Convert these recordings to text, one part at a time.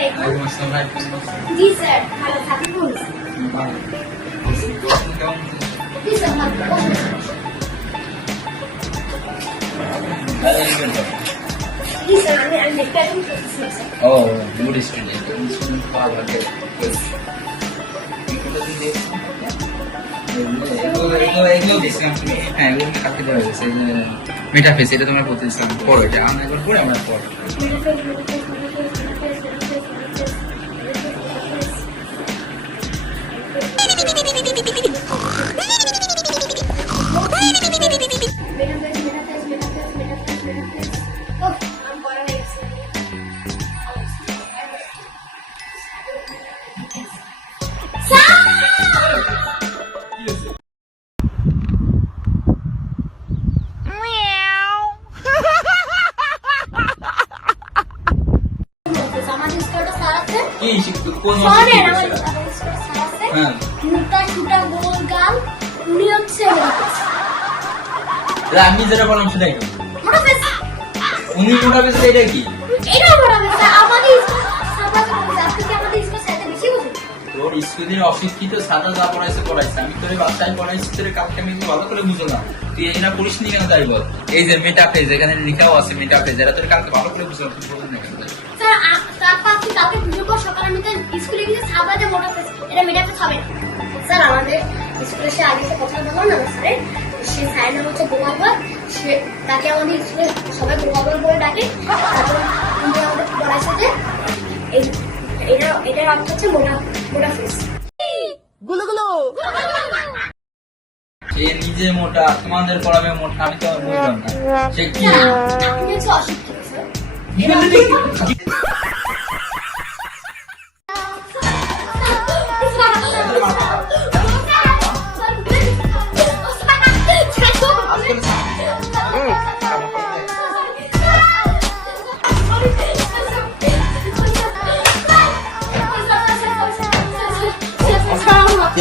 ওয়ালাইকুম আসসালাম ভাই। জি স্যার, ভালো থাকুন। জি স্যার, ভালো। জি স্যার, আমি দেখতে একদম করতেছি স্যার। ও গুড স্টুডেন্ট, স্টুডেন্ট পাওয়া লাগে। এগুলো দেখছিলাম তুমি, হ্যাঁ এগুলো কালকে দেওয়া হয়েছে। মেটাফেস এটা তোমরা বলতেছিলাম, পড়ো এটা, আমরা একবার পড়ে আমরা পড়ো। কি শিখতো কোন মাসে? হ্যাঁ আমি যেটা বললাম সেটাই তো। উনি মোটা পেয়েছে এটা কি? তোর স্কুলের অশিক্ষিত ছাত্র যা পড়াইছে পড়াইছে, আমি তোর বাচ্চায় পড়াইছি, তোর কালকে আমি ভালো করে বুঝলাম, তুই এটা পড়িস নি কেন তাই বল। এই যে মেটাফেজ এখানে লেখাও আছে, মেটাফেজ এটা তোর কালকে ভালো করে বুঝলাম, তুই বলুন না কেন? স্যার আমাদের স্কুলে সে আগে কথা বললো না স্যার, সে স্যার নাম হচ্ছে গোপালগড়, সে তাকে আমাদের স্কুলে সবাই গোপালগড় বলে ডাকে। তারপর উনি আমাদের পড়াইছে যে এটার অর্থ হচ্ছে মোটা মোটা ফেস। সে নিজে মোটা, তোমাদের পড়াবে মোটা, আমি তো বুঝলাম না সে কি। আপনি হচ্ছে অশিক্ষিত স্যার।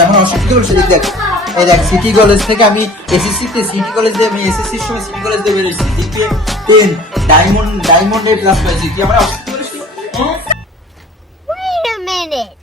এখন অশিক্ষিত সেদিক দেখ, এই দেখ সিটি কলেজ থেকে আমি এসএসসি তে সিটি কলেজ দিয়ে আমি এসএসসির সময় সিটি কলেজ দিয়ে বেরিয়েছি, জিপিএ 10 ডায়মন্ড এ প্লাস পাইছি, তুই আমার অশিক্ষিত বলিস? Wait a minute.